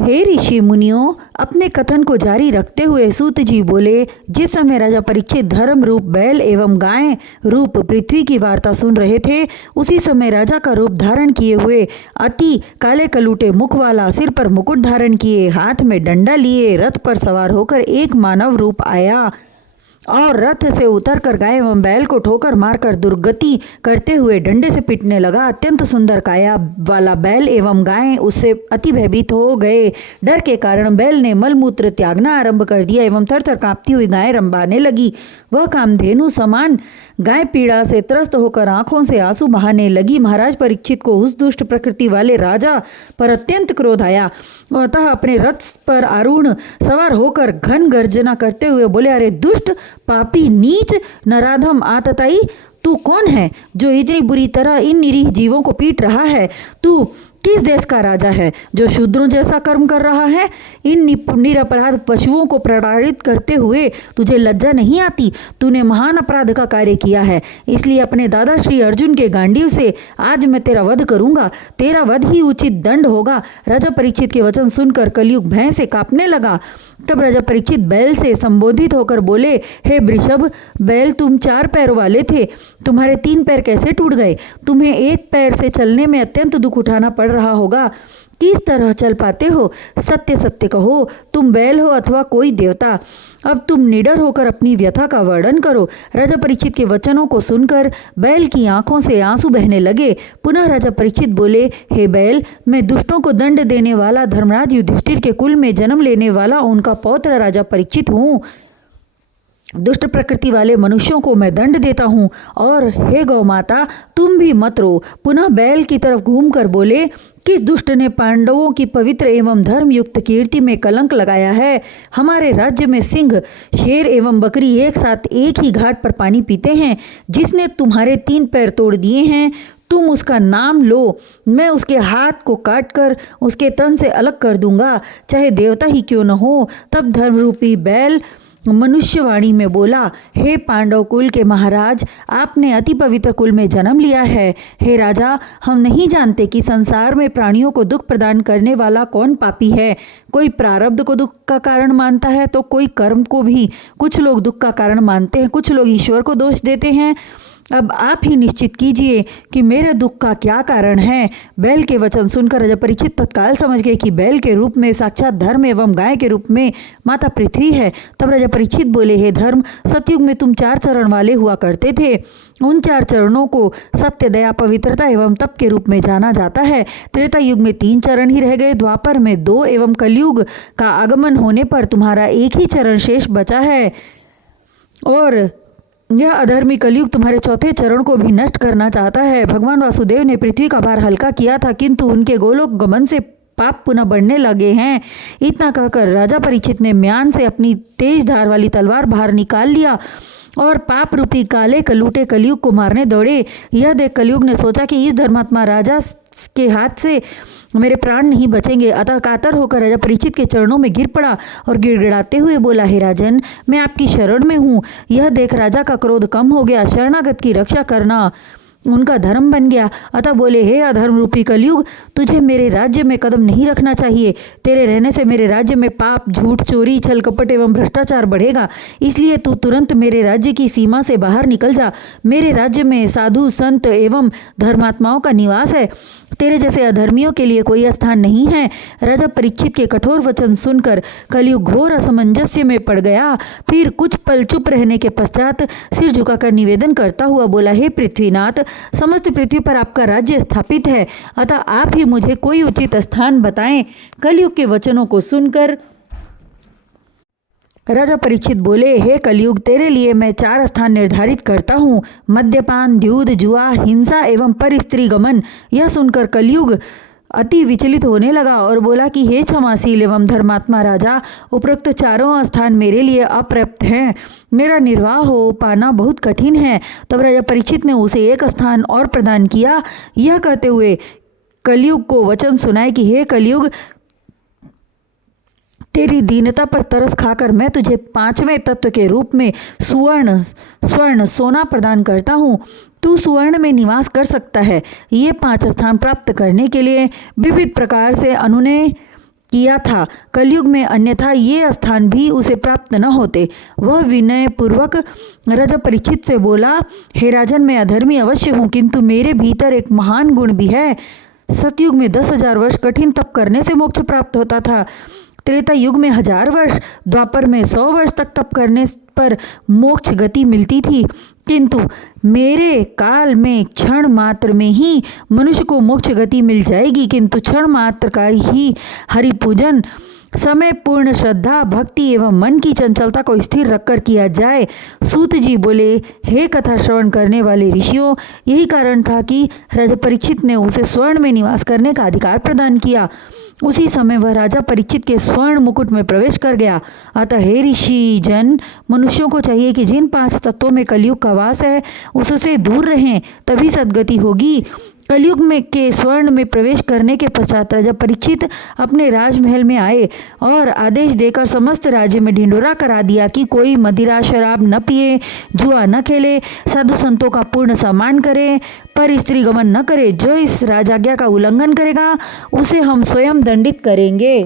हे ऋषि मुनियों, अपने कथन को जारी रखते हुए सूत जी बोले, जिस समय राजा परीक्षित धर्म रूप बैल एवं गाय रूप पृथ्वी की वार्ता सुन रहे थे, उसी समय राजा का रूप धारण किए हुए, अति काले कलूटे मुख वाला, सिर पर मुकुट धारण किए, हाथ में डंडा लिए, रथ पर सवार होकर एक मानव रूप आया और रथ से उतरकर गाय एवं बैल को ठोकर मारकर दुर्गति करते हुए डंडे से पीटने लगा। अत्यंत सुंदर काया वाला बैल एवं गाय उससे अति भयभीत हो गए। डर के कारण बैल ने मलमूत्र त्यागना आरंभ कर दिया एवं थर थर कांपती हुई गाय रंभाने लगी। वह कामधेनु समान गाय पीड़ा से त्रस्त होकर आंखों से आंसू बहाने लगी। महाराज परीक्षित को उस दुष्ट प्रकृति वाले राजा पर अत्यंत क्रोध आया। अतः अपने रथ पर आरूढ़ सवार होकर घन गर्जना करते हुए बोले, अरे दुष्ट, पापी, नीच, नराधम, आतताई, तू कौन है जो इतनी बुरी तरह इन निरीह जीवों को पीट रहा है? तू किस देश का राजा है जो शूद्रों जैसा कर्म कर रहा है? इन निरपराध पशुओं को प्रताड़ित करते हुए तुझे लज्जा नहीं आती? तूने महान अपराध का कार्य किया है, इसलिए अपने दादा श्री अर्जुन के गांडीव से आज मैं तेरा वध करूंगा। तेरा वध ही उचित दंड होगा। राजा परीक्षित के वचन सुनकर कलयुग भय से कांपने लगा। तब राजा परीक्षित बैल से संबोधित होकर बोले, हे वृषभ, बैल तुम 4 पैरों वाले थे, तुम्हारे 3 पैर कैसे टूट गए? तुम्हें एक पैर से चलने में अत्यंत दुख उठाना पड़ रहा होगा। किस तरह चल पाते हो? सत्य सत्य कहो, तुम बैल हो अथवा कोई देवता? अब तुम निडर होकर अपनी व्यथा का वर्णन करो। राजा परीक्षित के वचनों को सुनकर बैल की आंखों से आंसू बहने लगे। पुनः राजा परीक्षित बोले, हे बैल, मैं दुष्टों को दंड देने वाला धर्मराज युधिष्ठिर के कुल में जन्म लेने वाला उनका पौत्र राजा परीक्षित हूँ। दुष्ट प्रकृति वाले मनुष्यों को मैं दंड देता हूँ। और हे गौ माता, तुम भी मत रो। पुनः बैल की तरफ घूमकर बोले, किस दुष्ट ने पांडवों की पवित्र एवं धर्मयुक्त कीर्ति में कलंक लगाया है? हमारे राज्य में सिंह, शेर एवं बकरी एक साथ एक ही घाट पर पानी पीते हैं। जिसने तुम्हारे 3 पैर तोड़ दिए हैं, तुम उसका नाम लो, मैं उसके हाथ को काटकर उसके तन से अलग कर दूंगा, चाहे देवता ही क्यों न हो। तब धर्मरूपी बैल मनुष्यवाणी में बोला, हे पांडव कुल के महाराज, आपने अति पवित्र कुल में जन्म लिया है। हे राजा, हम नहीं जानते कि संसार में प्राणियों को दुख प्रदान करने वाला कौन पापी है। कोई प्रारब्ध को दुख का कारण मानता है तो कोई कर्म को भी। कुछ लोग दुख का कारण मानते हैं, कुछ लोग ईश्वर को दोष देते हैं। अब आप ही निश्चित कीजिए कि मेरे दुख का क्या कारण है। बैल के वचन सुनकर राजा परीक्षित तत्काल समझ गए कि बैल के रूप में साक्षात धर्म एवं गाय के रूप में माता पृथ्वी है। तब राजा परीक्षित बोले, हे धर्म, सतयुग में तुम 4 चरण वाले हुआ करते थे। उन 4 चरणों को सत्य, दया, पवित्रता एवं तप के रूप में जाना जाता है। त्रेता युग में 3 चरण ही रह गए, द्वापर में 2 एवं कलयुग का आगमन होने पर तुम्हारा एक ही चरण शेष बचा है। और यह अधर्मी कलयुग तुम्हारे 4थे चरण को भी नष्ट करना चाहता है। भगवान वासुदेव ने पृथ्वी का भार हल्का किया था, किंतु उनके गोलोक गमन से पाप पुनः बढ़ने लगे हैं। इतना कहकर राजा परीक्षित ने म्यान से अपनी तेज धार वाली तलवार बाहर निकाल लिया और पाप रूपी काले कलूटे कलयुग को मारने दौड़े। यह देख कलयुग ने सोचा कि इस धर्मात्मा राजा के हाथ से मेरे प्राण नहीं बचेंगे। अतः कातर होकर राजा परीक्षित के चरणों में गिर पड़ा और गिड़गिड़ाते हुए बोला, हे राजन, मैं आपकी शरण में हूँ। यह देख राजा का क्रोध कम हो गया। शरणागत की रक्षा करना उनका धर्म बन गया। अतः बोले, हे अधर्म रूपी कलयुग, तुझे मेरे राज्य में कदम नहीं रखना चाहिए। तेरे रहने से मेरे राज्य में पाप, झूठ, चोरी, छल कपट एवं भ्रष्टाचार बढ़ेगा। इसलिए तू तुरंत मेरे राज्य की सीमा से बाहर निकल जा। मेरे राज्य में साधु, संत एवं धर्मात्माओं का निवास है। तेरे जैसे अधर्मियों के लिए कोई स्थान नहीं है। राजा परीक्षित के कठोर वचन सुनकर कलयुग घोर असमंजस्य में पड़ गया। फिर कुछ पल चुप रहने के पश्चात सिर झुकाकर निवेदन करता हुआ बोला, हे पृथ्वीनाथ, समस्त पृथ्वी पर आपका राज्य स्थापित है, अतः आप ही मुझे कोई उचित स्थान बताएं। कलयुग के वचनों को सुनकर राजा परीक्षित बोले, हे कलयुग, तेरे लिए मैं 4 स्थान निर्धारित करता हूँ, मद्यपान, द्यूद, जुआ, हिंसा एवं परस्त्री गमन। यह सुनकर कलयुग अति विचलित होने लगा और बोला कि हे क्षमाशील एवं धर्मात्मा राजा, उपरोक्त 4 स्थान मेरे लिए अपर्याप्त हैं। मेरा निर्वाह हो पाना बहुत कठिन है। तब राजा परीक्षित ने उसे 1 स्थान और प्रदान किया। यह कहते हुए कलयुग को वचन सुनाए कि हे कलयुग, तेरी दीनता पर तरस खाकर मैं तुझे 5वें तत्व के रूप में स्वर्ण सोना प्रदान करता हूँ। तू सुवर्ण में निवास कर सकता है। ये 5 स्थान प्राप्त करने के लिए विविध प्रकार से अनुनय किया था। कलयुग में अन्यथा ये स्थान भी उसे प्राप्त न होते। वह विनय पूर्वक राजा परीक्षित से बोला, हे राजन, मैं अधर्मी अवश्य हूँ, किंतु मेरे भीतर एक महान गुण भी है। सतयुग में 10,000 वर्ष कठिन तप करने से मोक्ष प्राप्त होता था। त्रेता युग में 1000 वर्ष, द्वापर में 100 वर्ष तक तप करने पर मोक्ष गति मिलती थी, किंतु मेरे काल में क्षण मात्र में ही मनुष्य को मोक्ष गति मिल जाएगी। किंतु क्षण मात्र का ही हरि पूजन समय पूर्ण श्रद्धा भक्ति एवं मन की चंचलता को स्थिर रखकर किया जाए। सूत जी बोले, हे कथा श्रवण करने वाले ऋषियों, यही कारण था कि राजा परीक्षित ने उसे स्वर्ण में निवास करने का अधिकार प्रदान किया। उसी समय वह राजा परीक्षित के स्वर्ण मुकुट में प्रवेश कर गया। अतः हे ऋषि जन, मनुष्यों को चाहिए कि जिन 5 तत्वों में कलयुग का वास है उससे दूर रहें, तभी सद्गति होगी। कलयुग में के स्वर्ण में प्रवेश करने के पश्चात राजा परीक्षित अपने राजमहल में आए और आदेश देकर समस्त राज्य में ढिंढोरा करा दिया कि कोई मदिरा शराब न पिए, जुआ न खेले, साधु संतों का पूर्ण सम्मान करे, पर स्त्री गमन न करे। जो इस राजाज्ञा का उल्लंघन करेगा उसे हम स्वयं दंडित करेंगे।